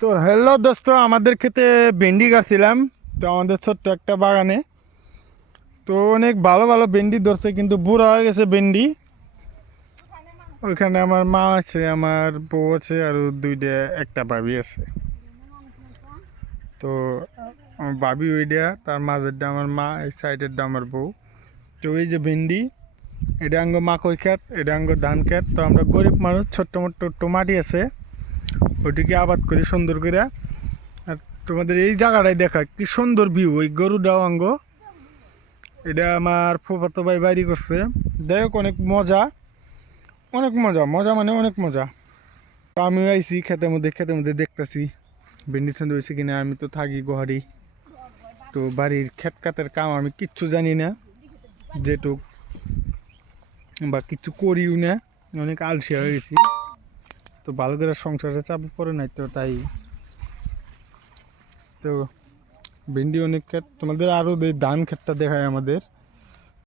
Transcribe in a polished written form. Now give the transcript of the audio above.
তো হ্যালো দোস্ত, আমাদের ক্ষেতে ভেন্ডি গাছছিলাম। তো আমাদের ছোট্ট একটা বাগানে তো অনেক ভালো ভালো ভেন্ডি ধরছে, কিন্তু বুড়া হয়ে গেছে ভেন্ডি। ওইখানে আমার মা আছে, আমার বউ আছে, আর দুইটা একটা ভাবি আছে। তো আমার ভাবি ওইটা, তার মাঝেরটা আমার মা, এই সাইডেরটা আমার বউ। তো এই যে ভেন্ডি, এটা আঙ্গ মাকই ক্ষেত, এটা আঙ্গ ধান ক্ষেত। তো আমরা গরিব মানুষ, ছোট্ট মোট্ট টমাটি আছে, ওইটিকে আবাদ করি সুন্দর করে। আর তোমাদের এই জায়গাটাই দেখা কি সুন্দর ভিউ, ওই গরুটাও আঙ্গ, এটা আমার ফুফাতো ভাই বাড়ি করছে। যাই হোক, অনেক মজা, অনেক মজা, মজা মানে অনেক মজা। তো আমিও আইছি খেতের মধ্যে দেখতেছি ভেন্ডি ছন্দ হয়েছে কিনা। আমি তো থাকি গুয়াহাটি, তো বাড়ির ক্ষেত খাতের কাম আমি কিচ্ছু জানি না, যেটুক বা কিচ্ছু করিও না, অনেক আলসিয়া হয়ে গেছি। তো ভালো করে সংসারে চাপ পড়ে নাই, তো তাই। তো ভেন্ডি অনেক ক্ষেত, তোমাদের আরও ধান ক্ষেতটা দেখায় আমাদের।